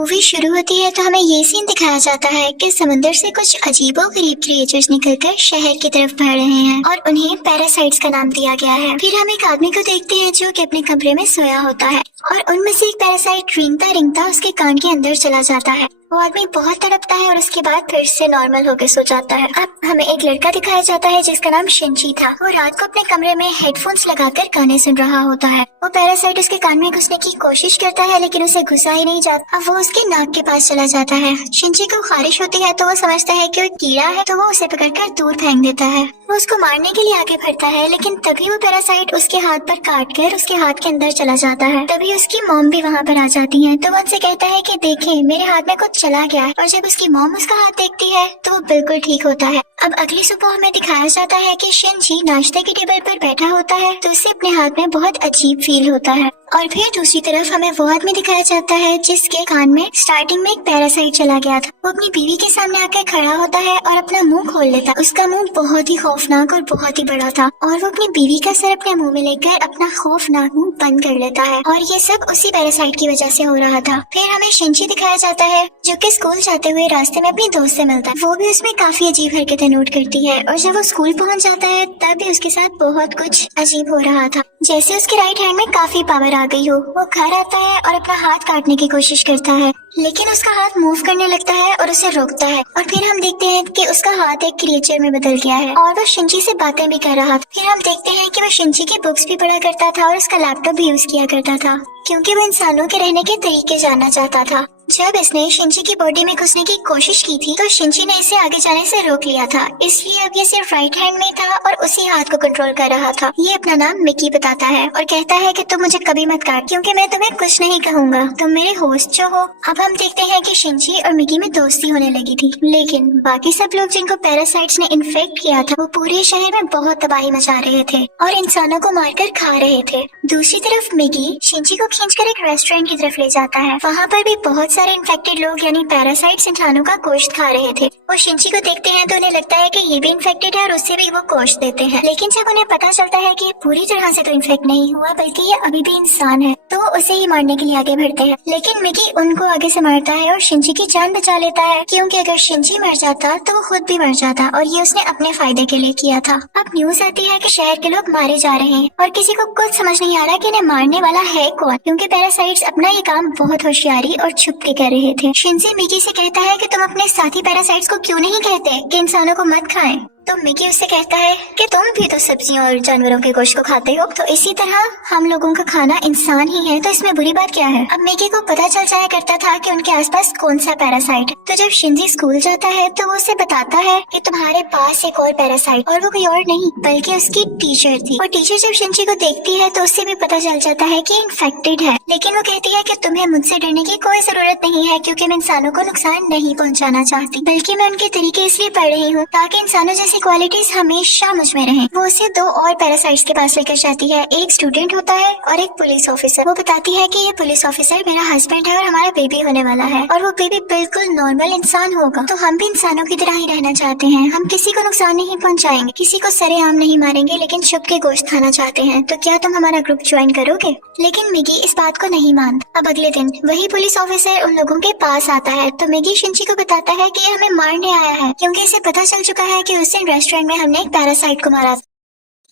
Movie शुरू होती है तो हमें ये सीन दिखाया जाता है कि समुद्र से कुछ अजीबोगरीब क्रिएचर्स निकलकर शहर की तरफ बढ़ रहे हैं और उन्हें पैरासाइट्स का नाम दिया गया है। फिर हम एक आदमी को देखते हैं जो कि अपने कमरे में सोया होता है और उनमें से एक पैरासाइट रेंगता रेंगता उसके कान के अंदर चला जाता है। वो आदमी बहुत तड़पता है और उसके बाद फिर से नॉर्मल होकर सो जाता है। अब हमें एक लड़का दिखाया जाता है जिसका नाम शिंची था। वो रात को अपने कमरे में हेडफोन्स लगाकर गाने सुन रहा होता है। वो पैरासाइट उसके कान में घुसने की कोशिश करता है लेकिन उसे घुसा ही नहीं जाता। अब वो उसके नाक के पास चला जाता है। शिंची को खारिश होती है तो वो समझता है कि वो कीड़ा है तो वो उसे पकड़कर दूर फेंक देता है। वो उसको मारने के लिए आगे बढ़ता है लेकिन तभी वो पैरासाइट उसके हाथ पर काट कर उसके हाथ के अंदर चला जाता है। तभी उसकी मॉम भी वहाँ पर आ जाती है तो वो उनसे कहता है कि देखें मेरे हाथ में कुछ चला गया है। और जब उसकी मॉम उसका हाथ देखती है तो वो बिल्कुल ठीक होता है। अब अगली सुबह हमें दिखाया जाता है कि शिंची नाश्ते की टेबल पर बैठा होता है तो उसे अपने हाथ में बहुत अजीब फील होता है। और फिर दूसरी तरफ हमें वो आदमी दिखाया जाता है जिसके कान में स्टार्टिंग में एक पैरासाइट चला गया था। वो अपनी बीवी के सामने आकर खड़ा होता है और अपना मुंह खोल लेता। उसका मुंह बहुत ही खौफनाक और बहुत ही बड़ा था और वो अपनी बीवी का सर अपने मुंह में लेकर अपना खौफनाक मुंह बंद कर लेता है और ये सब उसी पैरासाइट की वजह से हो रहा था। फिर हमें शिंची दिखाया जाता है जो कि स्कूल जाते हुए रास्ते में अपनी दोस्त से मिलता है। वो भी उसमें काफी अजीब हरकतें नोट करती है और जब वो स्कूल पहुंच जाता है तब भी उसके साथ बहुत कुछ अजीब हो रहा था, जैसे उसके राइट हैंड में काफी पावर आ गई हो। वो घर आता है और अपना हाथ काटने की कोशिश करता है लेकिन उसका हाथ मूव करने लगता है और उसे रोकता है और फिर हम देखते हैं कि उसका हाथ एक क्रिएचर में बदल गया है और वो शिंची से बातें भी कर रहा था। फिर हम देखते हैं कि वो शिंची की बुक्स भी पढ़ा करता था और उसका लैपटॉप भी यूज किया करता था क्योंकि वो इंसानों के रहने के तरीके जानना चाहता था। जब इसने शिंची की बॉडी में घुसने की कोशिश की थी तो शिंची ने इसे आगे जाने से रोक लिया था, इसलिए अब ये सिर्फ राइट हैंड में था और उसी हाथ को कंट्रोल कर रहा था। ये अपना नाम मिकी बताता है और कहता है कि तुम मुझे कभी मत काट क्योंकि मैं तुम्हें कुछ नहीं कहूँगा, तुम मेरे होस्ट जो हो। अब हम देखते हैं कि शिंची और मिकी में दोस्ती होने लगी थी लेकिन बाकी सब लोग जिनको पैरासाइट्स ने इन्फेक्ट किया था वो पूरे शहर में बहुत तबाही मचा रहे थे और इंसानों को मारकर खा रहे थे। दूसरी तरफ मिकी शिंची को खींचकर एक रेस्टोरेंट की तरफ ले जाता है। वहाँ पर भी बहुत सारे इन्फेक्टेड लोग यानी पैरासाइट्स इंसानों का गोश्त खा रहे थे। वो शिंची को देखते हैं तो उन्हें लगता है कि ये भी इन्फेक्टेड है और उससे भी वो गोश्त देते हैं, लेकिन जब उन्हें पता चलता है कि ये पूरी तरह से तो इन्फेक्ट नहीं हुआ बल्कि ये अभी भी इंसान है तो उसे ही मारने के लिए आगे बढ़ते हैं। लेकिन मिकी उनको आगे से मारता है और शिंची की जान बचा लेता है क्योंकि अगर शिंची मर जाता तो वो खुद भी मर जाता और ये उसने अपने फायदे के लिए किया था। अब न्यूज आती है कि शहर के लोग मारे जा रहे हैं और किसी को कुछ समझ नहीं आ रहा कि इन्हें मारने वाला है कौन क्योंकि पैरासाइट्स अपना ये काम बहुत होशियारी और छुप के कर रहे थे। शिंची मिकी से कहता है कि तुम अपने साथी पैरासाइट्स को क्यों नहीं कहते कि इंसानों को मत खाएं। तो मिकी उससे कहता है कि तुम भी तो सब्जियों और जानवरों के गोश्त को खाते हो तो इसी तरह हम लोगों का खाना इंसान ही है तो इसमें बुरी बात क्या है। अब मिकी को पता चल जाया करता था कि उनके आसपास कौन सा पैरासाइट है तो जब शिंजी स्कूल जाता है तो वो उसे बताता है कि तुम्हारे पास एक और पैरासाइट और वो कोई और नहीं बल्कि उसकी टीचर थी। और टीचर जब शिंजी को देखती है तो उससे भी पता चल जाता है कि इन्फेक्टेड है लेकिन वो कहती है कि तुम्हें मुझसे डरने की कोई जरूरत नहीं है क्योंकि मैं इंसानों को नुकसान नहीं पहुँचाना चाहती बल्कि मैं उनके तरीके इसलिए पढ़ रही हूँ ताकि इंसानों जैसी क्वालिटीज हमेशा मुझ में रहें। वो उसे दो और पैरासाइट्स के पास लेकर जाती है, एक स्टूडेंट होता है और एक पुलिस ऑफिसर। वो बताती है कि ये पुलिस ऑफिसर मेरा हस्बैंड है और हमारा बेबी होने वाला है और वो बेबी बिल्कुल नॉर्मल इंसान होगा तो हम भी इंसानों की तरह ही रहना चाहते हैं। हम किसी को नुकसान नहीं पहुंचाएंगे, किसी को सरेआम नहीं मारेंगे लेकिन छुप के गोश्त खाना चाहते हैं तो क्या तुम हमारा ग्रुप ज्वाइन करोगे। लेकिन मिकी इस बात को नहीं मानता। अब अगले दिन वही पुलिस ऑफिसर उन लोगों के पास आता है तो मिकी शिंची को बताता है कि ये हमें मारने आया है क्योंकि इसे पता चल चुका है कि उस दिन रेस्टोरेंट में हमने एक पैरासाइट को मारा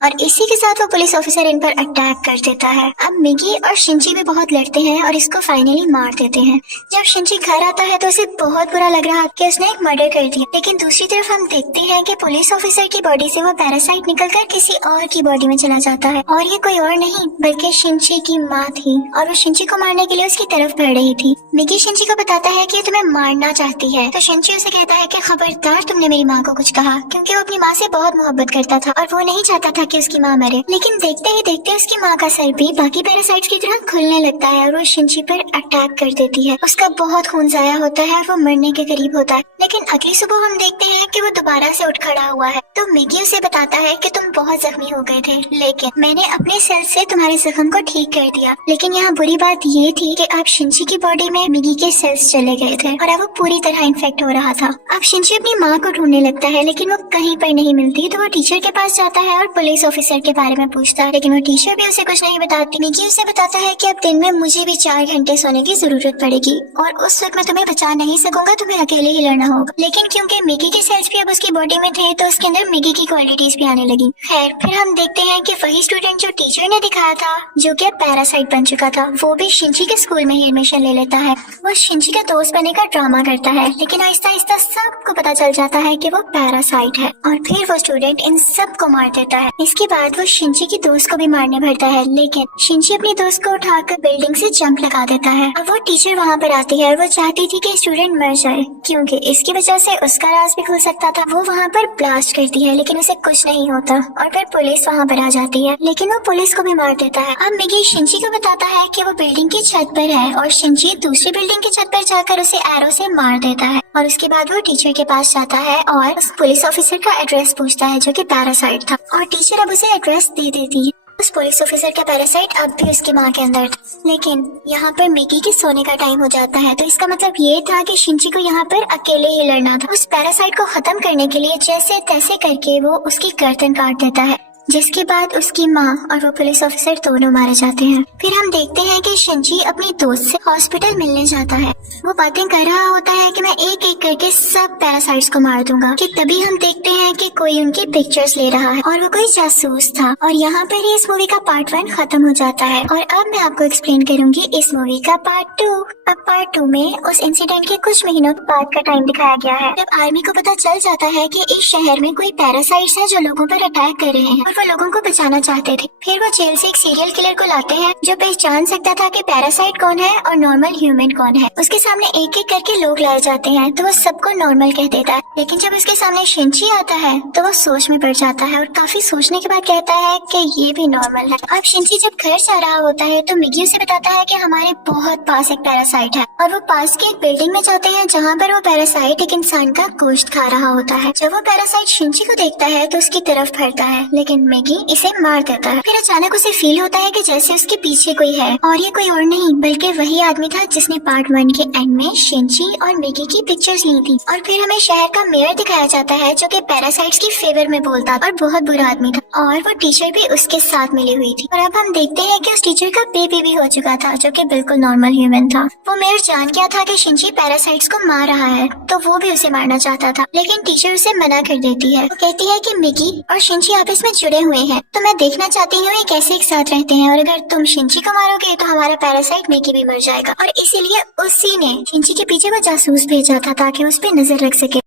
और इसी के साथ वो पुलिस ऑफिसर इन पर अटैक कर देता है। अब मिकी और शिंची भी बहुत लड़ते हैं और इसको फाइनली मार देते हैं। जब शिंची घर आता है तो उसे बहुत बुरा लग रहा कि उसने एक मर्डर कर दिया लेकिन दूसरी तरफ हम देखते हैं कि पुलिस ऑफिसर की बॉडी से वो पैरासाइट निकलकर किसी और की बॉडी में चला जाता है और ये कोई और नहीं बल्कि शिंची की माँ थी और वो शिंची को मारने के लिए उसकी तरफ बढ़ रही थी। मिकी शिंची को बताता है कि तुम्हें मारना चाहती है तो शिंची उसे कहता है कि खबरदार तुमने मेरी माँ को कुछ कहा क्योंकि वो अपनी माँ से बहुत मोहब्बत करता था और वो नहीं चाहता था कि उसकी माँ मरे। लेकिन देखते ही देखते उसकी माँ का सर भी बाकी पैरासाइट्स की तरह खुलने लगता है और वो शिंची पर अटैक कर देती है। उसका बहुत खून जाया होता है और वो मरने के करीब होता है लेकिन अगली सुबह हम देखते हैं कि वो दोबारा से उठ खड़ा हुआ है तो मिकी उसे बताता है कि तुम बहुत जख्मी हो गए थे लेकिन मैंने अपने सेल से तुम्हारे जख्म को ठीक कर दिया। लेकिन यहाँ बुरी बात ये थी कि अब शिंची की बॉडी में मिकी के सेल्स चले गए थे और अब वो पूरी तरह इन्फेक्ट हो रहा था। अब शिंची अपनी माँ को ढूंढने लगता है लेकिन वो कहीं पर नहीं मिलती तो वो टीचर के पास जाता है और पुलिस पुलिस ऑफिसर के बारे में पूछता है, लेकिन वो टीचर भी उसे कुछ नहीं बताती। मिकी उसे बताता है कि अब दिन में मुझे भी 4 घंटे सोने की जरूरत पड़ेगी और उस वक्त मैं तुम्हें बचा नहीं सकूंगा, तुम्हें अकेले ही लड़ना होगा। लेकिन क्योंकि मिकी के सेल्स भी अब उसकी बॉडी में थे तो उसके अंदर मिकी की क्वालिटीज भी आने लगी। खैर, फिर हम देखते हैं कि वही स्टूडेंट जो टीचर ने दिखाया था, जो कि पैरासाइट बन चुका था, वो भी शिंची के स्कूल में ही एडमिशन ले लेता है। वो शिंची का दोस्त बने का ड्रामा करता है, लेकिन आहिस्ता आहिस्ता सबको पता चल जाता है कि वो पैरासाइट है और फिर वो स्टूडेंट इन सबको मार देता है। इसके बाद वो शिंची की दोस्त को भी मारने भरता है, लेकिन शिंची अपनी दोस्त को उठाकर बिल्डिंग से जंप लगा देता है। अब वो टीचर वहाँ पर आती है और वो चाहती थी कि स्टूडेंट मर जाए, क्योंकि इसकी वजह से उसका राज भी खुल सकता था। वो वहाँ पर ब्लास्ट करती है, लेकिन उसे कुछ नहीं होता और फिर पुलिस वहाँ पर आ जाती है, लेकिन वो पुलिस को भी मार देता है। अब मिकी शिंची को बताता है कि वो बिल्डिंग की छत पर है और शिंची दूसरी बिल्डिंग की छत पर जाकर उसे एरो से मार देता है। और उसके बाद वो टीचर के पास जाता है और उस पुलिस ऑफिसर का एड्रेस पूछता है, जो कि पैरासाइट था, और टीचर अब उसे एड्रेस दे देती है। उस पुलिस ऑफिसर का पैरासाइट अब भी उसकी माँ के अंदर था, लेकिन यहाँ पर मिकी के सोने का टाइम हो जाता है, तो इसका मतलब ये था कि शिंची को यहाँ पर अकेले ही लड़ना था। उस पैरासाइट को खत्म करने के लिए जैसे तैसे करके वो उसकी गर्दन काट देता है, जिसके बाद उसकी माँ और वो पुलिस ऑफिसर दोनों मारे जाते हैं। फिर हम देखते हैं कि शिंची अपनी दोस्त से हॉस्पिटल मिलने जाता है। वो बातें कर रहा होता है कि मैं एक एक करके सब पैरासाइट्स को मार दूंगा, कि तभी हम देखते हैं कि कोई उनकी पिक्चर्स ले रहा है और वो कोई जासूस था। और यहाँ पर ही इस मूवी का पार्ट 1 खत्म हो जाता है और अब मैं आपको एक्सप्लेन करूंगी इस मूवी का पार्ट 2। अब पार्ट 2 में उस इंसिडेंट के कुछ महीनों बाद का टाइम दिखाया गया है, जब आर्मी को पता चल जाता है कि इस शहर में कोई पैरासाइट्स है जो लोगों पर अटैक कर रहे हैं और वो लोगों को बचाना चाहते थे। फिर वो जेल से एक सीरियल किलर को लाते हैं जो पहचान सकता था कि पैरासाइट कौन है और नॉर्मल ह्यूमन कौन है। उसके सामने एक एक करके लोग लाए जाते हैं तो वो सबको नॉर्मल कह देता है, लेकिन जब उसके सामने शिंची आता है तो वो सोच में पड़ जाता है और काफी सोचने के बाद कहता है कि ये भी नॉर्मल है। अब शिंची जब घर जा रहा होता है तो मिकी उसे बताता है कि हमारे बहुत पास एक पैरासाइट है और वो पास की एक बिल्डिंग में जाते हैं जहाँ पर वो पैरासाइट एक इंसान का गोश्त खा रहा होता है। जब वो पैरासाइट शिंची को देखता है तो उसकी तरफ बढ़ता है, लेकिन मिकी इसे मार देता है। फिर अचानक उसे फील होता है कि जैसे उसके पीछे कोई है और ये कोई और नहीं बल्कि वही आदमी था जिसने पार्ट 1 के एंड में शिंची और मिकी की पिक्चर्स ली थी। और फिर हमें शहर का मेयर दिखाया जाता है जो कि पैरासाइट्स की फेवर में बोलता था और बहुत बुरा आदमी था और वो टीचर भी उसके साथ मिली हुई थी। और अब हम देखते हैं कि उस टीचर का बेबी भी हो चुका था जो कि बिल्कुल नॉर्मल ह्यूमन था। वो मेयर जान गया था कि शिंची पैरासाइट्स को मार रहा है तो वो भी उसे मारना चाहता था, लेकिन टीचर उसे मना कर देती है। वो कहती है कि मिकी और शिंची आपस में जुड़े हुए हैं तो मैं देखना चाहती हूँ ये कैसे एक साथ रहते हैं, और अगर तुम शिंची को मारोगे तो हमारा पैरासाइट मिकी भी मर जाएगा। और इसीलिए उसी ने शिंची के पीछे वो जासूस भेजा था ताकि उस पर नजर रख सके।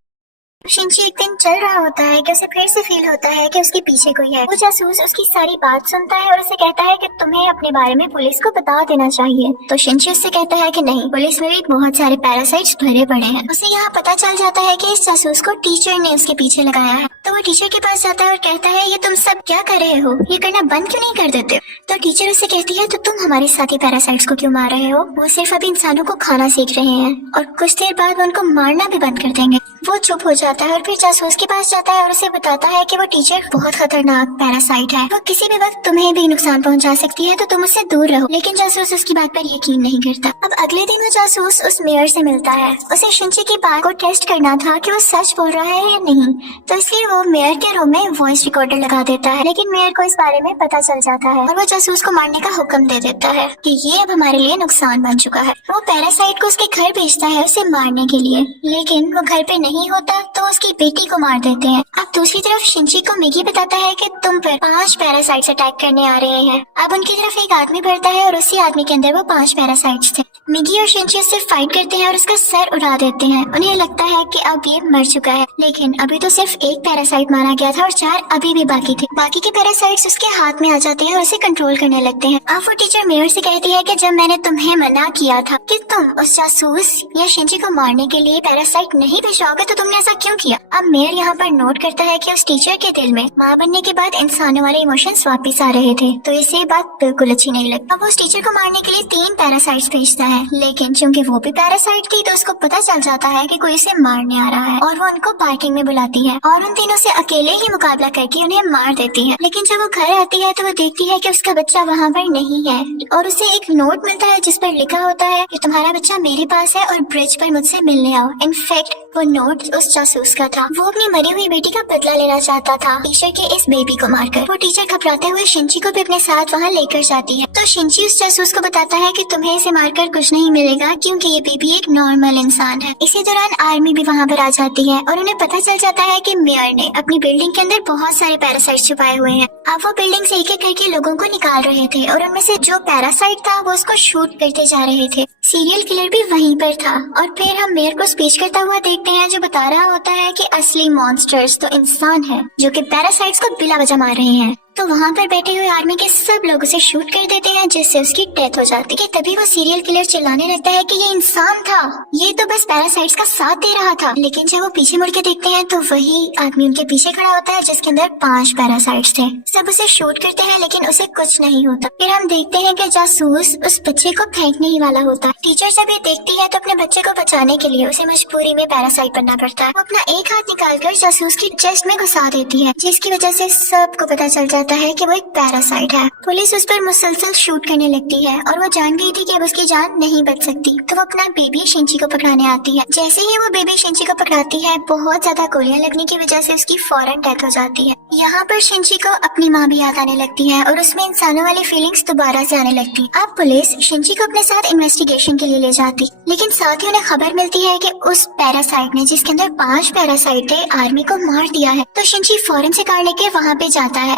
शिंची एक दिन चल रहा होता है कि उसे फिर से फील होता है कि उसके पीछे कोई है। वो जासूस उसकी सारी बात सुनता है और उसे कहता है कि तुम्हें अपने बारे में पुलिस को बता देना चाहिए। तो शिंची उससे कहता है कि नहीं, पुलिस में भी बहुत सारे पैरासाइट्स भरे पड़े हैं। उसे यहाँ पता चल जाता है कि इस जासूस को टीचर ने उसके पीछे लगाया है। तो वो टीचर के पास जाता है और कहता है ये तुम सब क्या कर रहे हो, ये करना बंद क्यों नहीं कर देते। तो टीचर उससे कहती है तो तुम हमारे साथी पैरासाइट्स को क्यों मार रहे हो, वो सिर्फ अभी इंसानों को खाना सीख रहे हैं और कुछ देर बाद वो उनको मारना भी बंद कर देंगे। वो चुप हो जाता है और फिर जासूस के पास जाता है और उसे बताता है कि वो टीचर बहुत खतरनाक पैरासाइट है, वो किसी भी वक्त तुम्हें भी नुकसान पहुंचा सकती है तो तुम उससे दूर रहो। लेकिन जासूस उसकी बात पर यकीन नहीं करता। अब अगले दिन वो जासूस उस मेयर से मिलता है। उसे शिंची की बात को टेस्ट करना था कि वो सच बोल रहा है या नहीं, तो इसलिए वो मेयर के रूम में वॉइस रिकॉर्डर लगा देता है। लेकिन मेयर को इस बारे में पता चल जाता है और वो जासूस को मारने का हुक्म दे देता है कि ये अब हमारे लिए नुकसान बन चुका है। वो पैरासाइट को उसके घर भेजता है उसे मारने के लिए, लेकिन वो घर पे नहीं होता तो उसकी बेटी को मार देते हैं। अब दूसरी तरफ शिंची को मिकी बताता है कि तुम पर 5 पैरासाइट्स अटैक करने आ रहे हैं। अब उनकी तरफ एक आदमी बढ़ता है और उसी आदमी के अंदर वो 5 पैरासाइट्स थे। मिकी और शिंची उससे फाइट करते हैं और उसका सर उड़ा देते हैं। उन्हें लगता है कि अब ये मर चुका है, लेकिन अभी तो सिर्फ एक पैरासाइट मारा गया था और 4 अभी भी बाकी थे। बाकी के पैरासाइट्स उसके हाथ में आ जाते हैं और उसे कंट्रोल करने लगते हैं। अब वो टीचर मेयर से कहती है कि जब मैंने तुम्हें मना किया था कि तुम उस जासूस या शिंची को मारने के लिए पैरासाइट नहीं भिजवाओगे तो तुमने ऐसा क्यों किया। अब मेयर यहाँ पर नोट करता है कि उस टीचर के दिल में माँ बनने के बाद इंसानों वाले इमोशंस वापस आ रहे थे, तो इसे बात बिल्कुल अच्छी नहीं लगती। अब उस टीचर को मारने के लिए 3 पैरासाइट्स भेजता है, लेकिन चूंकि वो भी पैरासाइट थी तो उसको पता चल जाता है कि कोई उसे मारने आ रहा है और वो उनको पार्किंग में बुलाती है और उन तीनों से अकेले ही मुकाबला करके उन्हें मार देती है। लेकिन जब वो घर आती है तो वो देखती है कि उसका बच्चा वहाँ पर नहीं है और उसे एक नोट मिलता है जिस पर लिखा होता है कि तुम्हारा बच्चा मेरे पास है और ब्रिज पर मुझसे मिलने आओ। इनफैक्ट वो नोट उस जासूस का था। वो अपनी मरी हुई बेटी का बदला लेना चाहता था टीचर के इस बेबी को मारकर। वो टीचर घबराते हुए शिंची को भी अपने साथ वहाँ लेकर जाती है। तो शिंची उस जासूस को बताता है कि तुम्हें इसे मारकर कुछ नहीं मिलेगा क्योंकि ये बेबी एक नॉर्मल इंसान है। इसी दौरान आर्मी भी वहाँ पर आ जाती है और उन्हें पता चल जाता है कि मेयर ने अपनी बिल्डिंग के अंदर बहुत सारे पैरासाइट छुपाए हुए हैं। अब वो बिल्डिंग से एक एक करके लोगों को निकाल रहे थे और उनमें से जो पैरासाइट था वो उसको शूट करते जा रहे थे। सीरियल किलर भी वहीं पर था और फिर हम मेयर को स्पीच करता हुआ देखते हैं जो बता रहा होता है कि असली मॉन्स्टर्स तो इंसान है जो कि पैरासाइट्स को बिला वजह मार रहे हैं। तो वहाँ पर बैठे हुए आर्मी के सब लोग उसे शूट कर देते हैं जिससे उसकी डेथ हो जाती है। तभी वो सीरियल किलर चिल्लाने लगता है कि ये इंसान था, ये तो बस पैरासाइट्स का साथ दे रहा था। लेकिन जब वो पीछे मुड़ के देखते हैं तो वही आदमी उनके पीछे खड़ा होता है जिसके अंदर 5 पैरासाइट्स थे। सब उसे शूट करते हैं लेकिन उसे कुछ नहीं होता। फिर हम देखते हैं कि जासूस उस बच्चे को फेंकने ही वाला होता है। टीचर जब ये देखती है तो अपने बच्चे को बचाने के लिए उसे मजबूरी में पैरासाइट बनना पड़ता है। वो अपना एक हाथ निकालकर जासूस की चेस्ट में घुसा देती है जिसकी वजह से सबको पता चल जाता है कि वो एक पैरासाइट है। पुलिस उस पर मुसलसल शूट करने लगती है और वो जान गई थी कि अब उसकी जान नहीं बच सकती। तो वो अपना बेबी शिंची को पकड़ाने आती है। जैसे ही वो बेबी शिंची को पकड़ाती है बहुत ज्यादा गोलियां लगने की वजह से उसकी फौरन डेथ हो जाती है। यहाँ पर शिंची को अपनी माँ भी याद आने लगती है और उसमें इंसानों वाली फीलिंग्स दोबारा से आने लगती है। अब पुलिस शिंची को अपने साथ इन्वेस्टिगेशन के लिए ले जाती, लेकिन साथ ही उन्हें खबर मिलती है कि उस पैरासाइट ने जिसके अंदर 5 पैरासाइट थे आर्मी को मार दिया है। तो शिंची फौरन से कार लेके वहाँ पे जाता है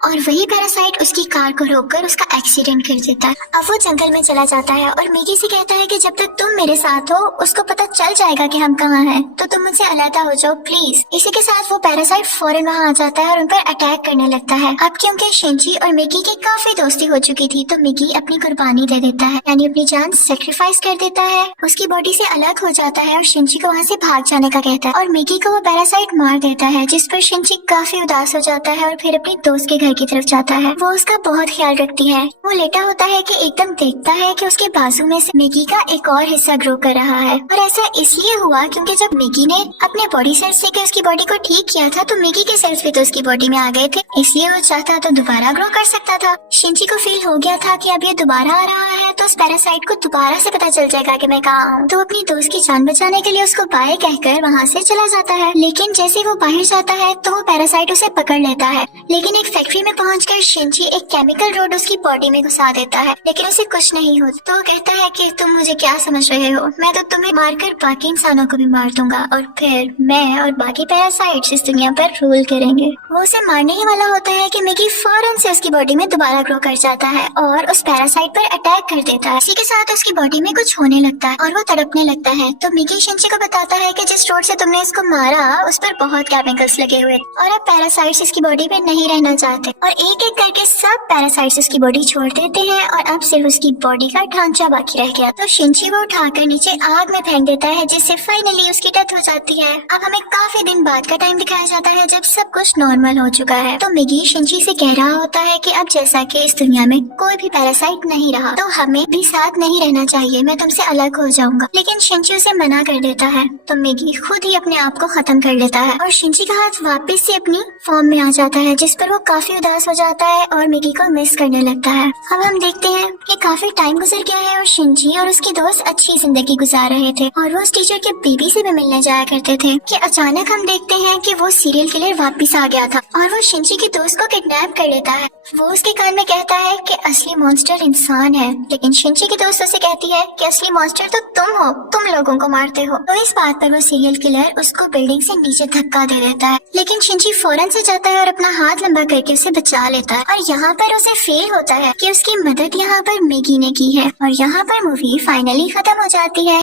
और वही पैरासाइट उसकी कार को रोककर उसका एक्सीडेंट कर देता है। अब वो जंगल में चला जाता है और मैगी से कहता है कि जब तक तुम मेरे साथ हो उसको पता चल जाएगा कि हम कहाँ हैं, तो तुम मुझसे अलग हो जाओ प्लीज। इसी के साथ वो पैरासाइट फौरन वहाँ आ जाता है और उन पर अटैक करने लगता है। अब क्योंकि शिंची और मैगी की काफी दोस्ती हो चुकी थी तो मैगी अपनी कुर्बानी दे देता है, यानी अपनी जान सेक्रीफाइस कर देता है, उसकी बॉडी से अलग हो जाता है और शिंची को वहाँ से भाग जाने का कहता है और मैगी को वो पैरासाइट मार देता है, जिस पर शिंची काफी उदास हो जाता है और फिर अपनी दोस्त के घर की तरफ जाता है। वो उसका बहुत ख्याल रखती है। वो लेटा होता है कि एकदम देखता है कि उसके बाजू में से मैगी का एक और हिस्सा ग्रो कर रहा है और ऐसा इसलिए हुआ क्योंकि जब मैगी ने अपने बॉडी सेल्स से उसकी बॉडी को ठीक किया था तो मैगी के सेल्स भी तो उसकी बॉडी में आ गए थे, इसलिए वो चाहता तो दोबारा ग्रो कर सकता था। शिंची को फील हो गया था कि अब ये दोबारा आ रहा है तो उस पैरासाइट को दोबारा से पता चल जाएगा कि मैं कहाँ हूँ। तो अपनी दोस्त की जान बचाने के लिए उसको बाय कहकर वहाँ से चला जाता है। लेकिन जैसे वो बाहर जाता है तो वो पैरासाइट उसे पकड़ लेता है, लेकिन एक फैक्ट्री में पहुंचकर शिंची एक केमिकल रोड उसकी बॉडी में घुसा देता है, लेकिन उसे कुछ नहीं होता। तो वो कहता है कि तुम मुझे क्या समझ रहे हो, मैं तो तुम्हें मारकर बाकी इंसानों को भी मार दूंगा और फिर मैं और बाकी पैरासाइट्स इस दुनिया पर रूल करेंगे। वो उसे मारने ही वाला होता है कि मैगी फौरन से उसकी बॉडी में दोबारा ग्रो कर जाता है और उस पैरासाइट पर अटैक कर देता है। इसी के साथ उसकी बॉडी में कुछ होने लगता है और वो तड़पने लगता है। तो मैगी शिंची को बताता है कि जिस रोड से तुमने इसको मारा उस पर बहुत केमिकल्स लगे हुए और अब पैरासाइट्स इसकी बॉडी में नहीं रहना चाहते और एक एक करके सब पैरासाइट्स उसकी बॉडी छोड़ देते हैं और अब सिर्फ उसकी बॉडी का ढांचा बाकी रह गया। तो शिंची वो उठाकर नीचे आग में फेंक देता है जिससे फाइनली उसकी डेथ हो जाती है। अब हमें काफी दिन बाद का टाइम दिखाया जाता है जब सब कुछ नॉर्मल हो चुका है। तो मैगी शिंची से कह रहा होता है कि अब जैसा कि इस दुनिया में कोई भी पैरासाइट नहीं रहा तो हमें भी साथ नहीं रहना चाहिए, मैं तुमसे अलग हो जाऊंगा। लेकिन शिंची उसे मना कर देता है तो मैगी खुद ही अपने आप को खत्म कर लेता है और शिंची का हाथ वापस से अपनी फॉर्म में आ जाता है, जिस पर वो काफी उदास हो जाता है और मैगी को मिस करने लगता है। अब हम देखते हैं कि काफी टाइम गुजर गया है और शिंची और उसकी दोस्त अच्छी जिंदगी गुजार रहे थे और वो उस टीचर के बेबी से भी मिलने जाया करते थे कि अचानक हम देखते हैं कि वो सीरियल किलर वापस आ गया था और वो शिंची की दोस्त को किडनैप कर लेता है। वो उसके कान में कहता है कि असली मॉन्स्टर इंसान है, लेकिन शिंची की दोस्त उसे कहती है कि असली मॉन्स्टर तो तुम हो, तुम लोगों को मारते हो। तो इस बात पर वो सीरियल किलर उसको बिल्डिंग से नीचे धक्का दे देता है, लेकिन शिंची फौरन से जाता है और अपना हाथ लंबा करके उसे बचा लेता है और यहाँ पर उसे फील होता है कि उसकी मदद यहाँ पर मैगी ने की है और यहाँ पर मूवी फाइनली खत्म हो जाती है।